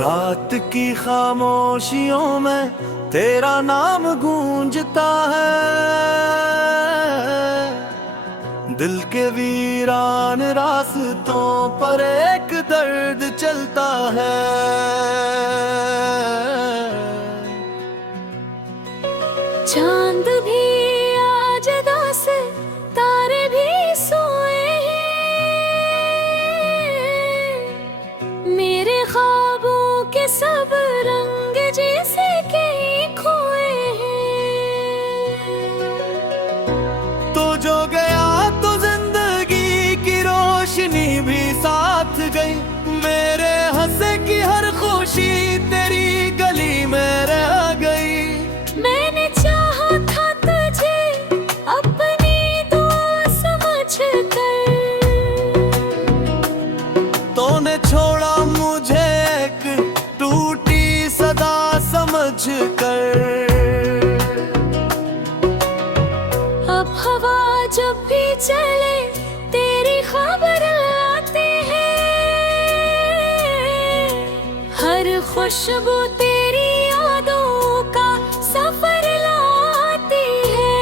रात की खामोशियों में तेरा नाम गूंजता है, दिल के वीरान रास्तों पर एक दर्द चलता है। चांद भी आज दास, तारे भी सोए हैं, मेरे ख्वाबों के सब रंग जैसे के खोए हैं। तो जो गया तो जिंदगी की रोशनी भी साथ गई, मेरे हंसे की हर खुशी तेरी गली में रह गई। मैंने चाहा था तुझे अपनी दुआ समझ कर, तूने छोड़ा मुझे एक टूटी सदा समझ कर। अब हवा जब भी चले तेरी खबर आती है, हर खुशबू तेरी यादों का सफर लाती है।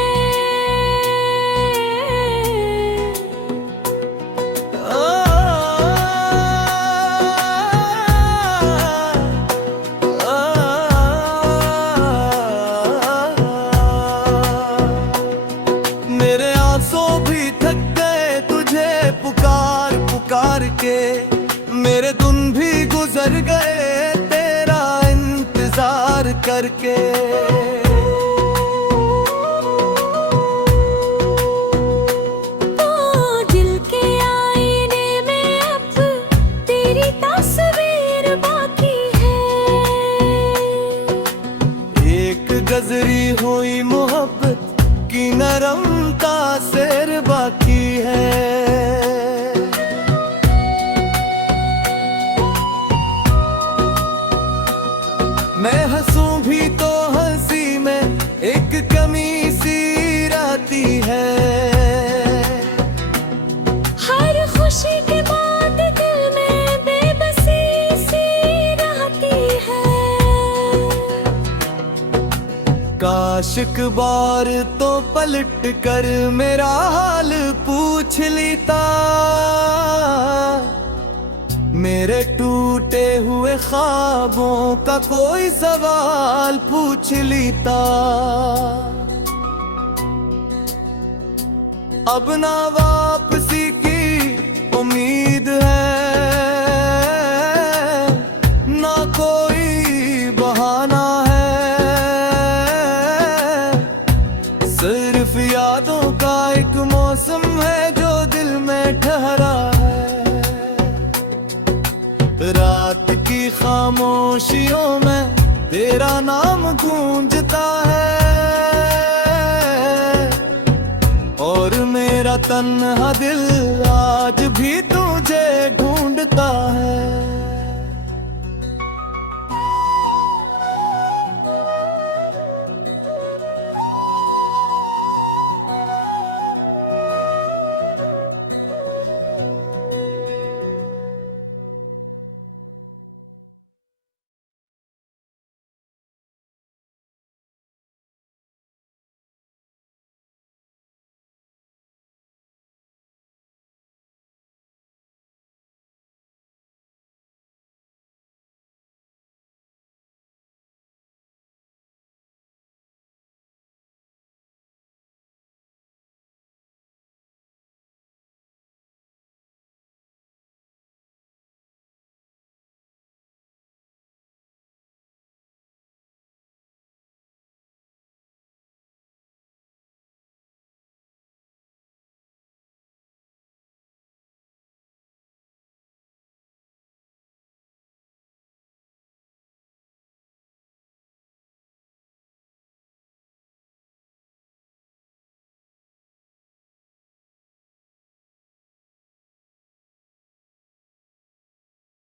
मेरे आंसू भी थक गए तुझे पुकार पुकार के, मेरे दिन भी गुजर गए तेरा इंतजार करके। तो दिल के आईने में अब तेरी तस्वीर बाकी है, एक गजरी हुई मोहब्बत की नरम तासीर बाकी है। मैं हंसूं भी तो हंसी में एक कमी सी रहती है, हर खुशी के बाद दिल में बेबसी सी रहती है। काश एक बार तो पलट कर मेरा हाल पूछ लेता, मेरे टूटे हुए ख्वाबों का कोई सवाल पूछ लेता। अब ना वापसी की उम्मीद है, ना कोई बहाना है, सिर्फ यादों का एक मौसम है जो दिल में ठहरा है। रात की खामोशियों में तेरा नाम गूंजता है, और मेरा तन्हा